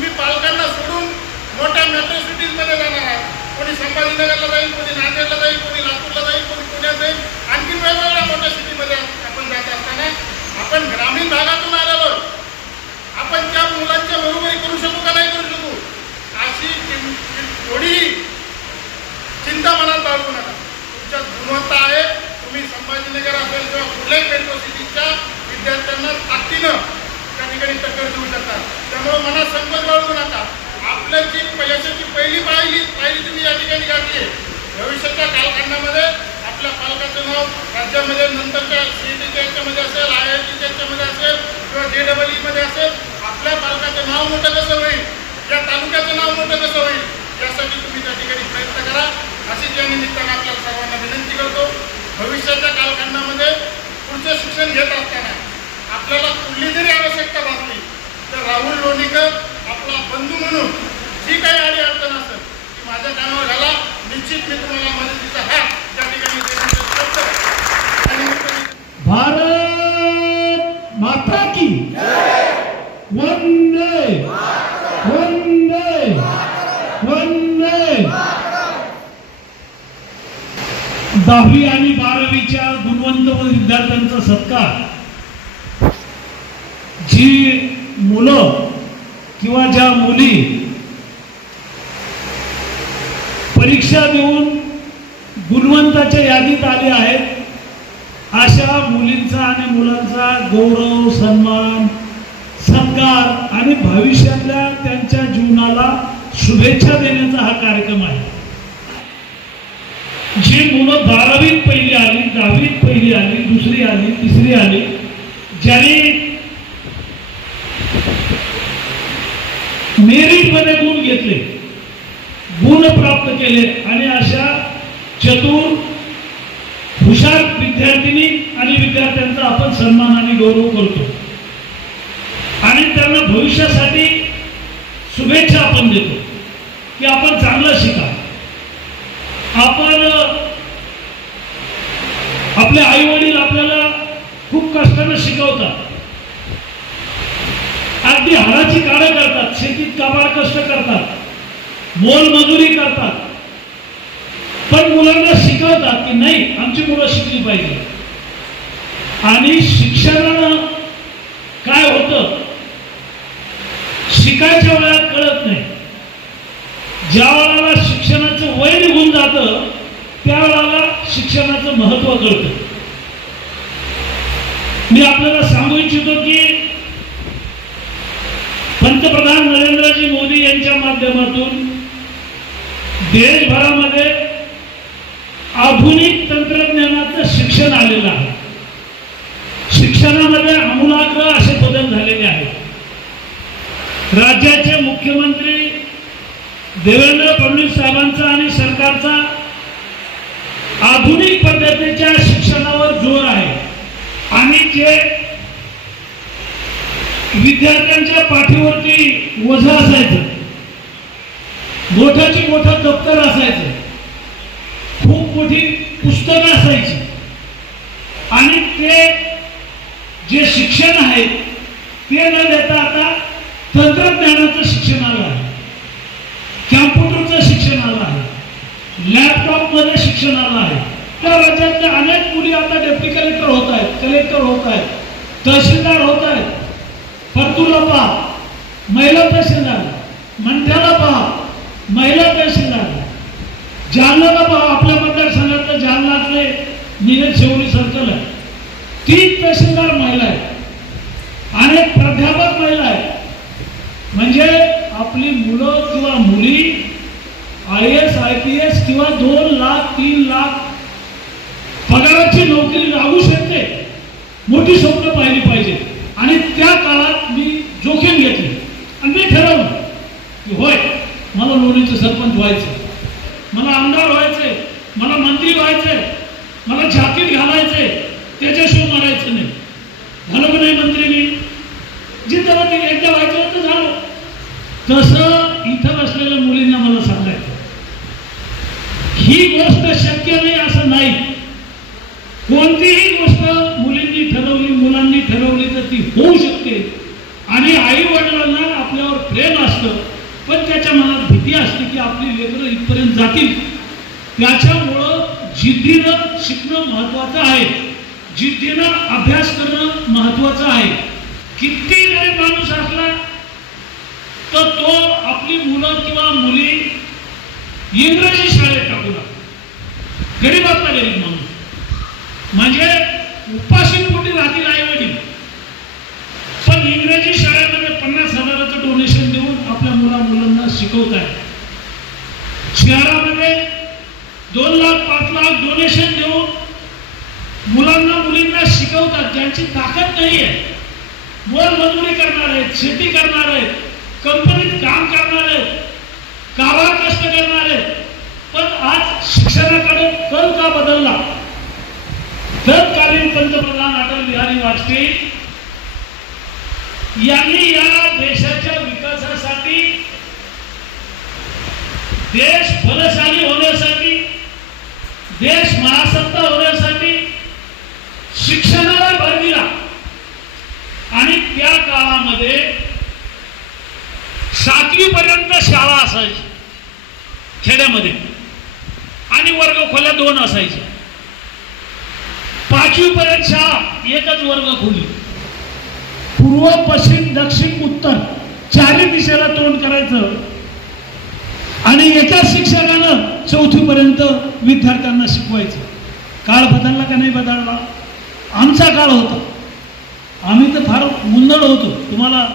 तुम्ही पालकांना सोडून मोठ्या मेट्रो सिटीजमध्ये जाणार आहात. कोणी संभाजीनगरला जाईल कोणी त्यामुळे मला संकट बाळगू नका. आपलं जी पैशाची पहिली पाय वंदे! वंदे! दहावी आणि बारावीच्या गुणवंत विद्यार्थ्यांचा सत्कार. जी मुलं किंवा ज्या मुली परीक्षा देऊन गुणवंताच्या यादीत आले आहेत अशा मुलींचा आणि मुलांचा गौरव सन्मान भविष्यातल्या त्यांच्या जीवनाला शुभेच्छा देण्याचा हा कार्यक्रम आहे. जी मुलं बारावीत पहिली आली दहावीत पहिली आली दुसरी आली तिसरी आली ज्यांनी मेरिटमध्ये गुण घेतले गुण प्राप्त केले आणि अशा चतुर हुशार विद्यार्थिनी आणि विद्यार्थ्यांचा आपण सन्मान आणि गौरव करतो. आणि भविष्यासाठी शुभेच्छा आपण देतो की आपण चांगलं शिका. आपण आपले आई वडील आपल्याला खूप कष्टानं शिकवतात. अगदी हाडाची काळं करतात शेतीत काबाड कष्ट करतात मोलमजुरी करतात. पण मुलांना शिकवतात की नाही आमची मुलं शिकली पाहिजे. आणि शिक्षणानं काय होतं? शिकायच्या वेळात कळत नाही. ज्या वेळेला शिक्षणाचं वय निघून जातं त्यावेळेला शिक्षणाचं महत्त्व कळतं. मी आपल्याला सांगू इच्छितो की पंतप्रधान नरेंद्रजी मोदी यांच्या माध्यमातून देशभरामध्ये आधुनिक तंत्रज्ञानाचं शिक्षण आलेलं आहे. शिक्षणामध्ये आमूलाग्र असे बदल झालेले आहेत राज्याचे मुख्यमंत्री देवेंद्र फडणवीस साहेबांचा आणि सरकारचा आधुनिक पद्धतीच्या शिक्षणावर जोर आहे. आणि जे विद्यार्थ्यांच्या पाठीवरती वजा असायचं मोठ्याची मोठं दप्तर असायचं खूप मोठी पुस्तकं असायची. आणि ते जे शिक्षण आहे ते न देता आता तंत्रज्ञानाचं शिक्षण आलं आहे. कॅम्प्युटरचं शिक्षण आलं आहे. लॅपटॉपमध्ये शिक्षण आलं आहे. त्या राज्यातल्या अनेक मुली आता डेप्टी कलेक्टर होत आहेत कलेक्टर होत आहेत तहसीलदार होत आहेत. परतूला पहा महिला तहसीलदार मंठ्याला पहा महिला तहसीलदार. जालनाला पहा आपल्या मतदारसंघातलं जालनातले नीरज शेवडी सर्कल आहे ती तहसीलदार महिला आहे अनेक प्राध्यापक महिला आहेत म्हणजे आपली मुलं किंवा मुली I S I P S किंवा दोन लाख तीन लाख पगाराची नोकरी लागू शकते मोठी स्वप्न पाहिली पाहिजे. आणि त्या काळात मी जोखीम घेतली. आणि मी ठरवलं की होय मला लोणीचं सरपंच व्हायचं मला आमदार व्हायचे मला मंत्री व्हायचे मला झाकीत घालायचे त्याच्याशिवाय मरायचं नाही झालं का नाही मंत्री मी जिथं ते एकदा व्हायचं होतं झालं तसं इथं बसलेल्या मुलींना मला सांगायचं. ही गोष्ट शक्य नाही असं नाही. कोणतीही गोष्ट मुलींनी ठरवली मुलांनी ठरवली तर ती होऊ शकते. आणि आई वडिलांना आपल्यावर प्रेम असतं पण त्याच्या मनात भीती असते की आपली लेकरं इथपर्यंत जातील. त्याच्यामुळं जिद्दीनं शिकणं महत्वाचं आहे. जिद्दीनं अभ्यास करणं महत्वाचं आहे. किती जरी माणूस असला तर तो आपली मुलं किंवा मुली इंग्रजी शाळेत टाकू लागतो गरीबातला गरीब माणूस. म्हणजे उपाशी कुठे राहतील आई वडील. पण इंग्रजी शाळेमध्ये पन्नास हजाराचं डोनेशन देऊन आपल्या मुला मुलांना शिकवत आहे शहरामध्ये दोन लाख पाच लाख डोनेशन देऊन मुलांना मुलींना शिकवतात. ज्यांची ताकद नाही आहे. मोलमजुरी करणार आहेत शेती करणार आहेत. कंपनीत काम करणार गावात कष्ट करणार पण आज शिक्षणाकडे कल का बदलला? तत्कालीन पंतप्रधान अटल बिहारी वाजपेयी यांनी या देशाच्या विकासासाठी देश फलशाली होण्यासाठी देश महासत्ता होण्यासाठी शाळा असायची. खेड्यामध्ये. आणि वर्ग खोल्या दोन असायच्या पाचवीपर्यंत शाळा एकच वर्ग खोली. पूर्व पश्चिम दक्षिण उत्तर चारही दिशेला तोंड करायचं. आणि एकाच शिक्षकानं चौथीपर्यंत विद्यार्थ्यांना शिकवायचं. काळ बदलला का नाही बदलला? आमचा काळ होता. आम्ही तर फार मुंदळ होतो. तुम्हाला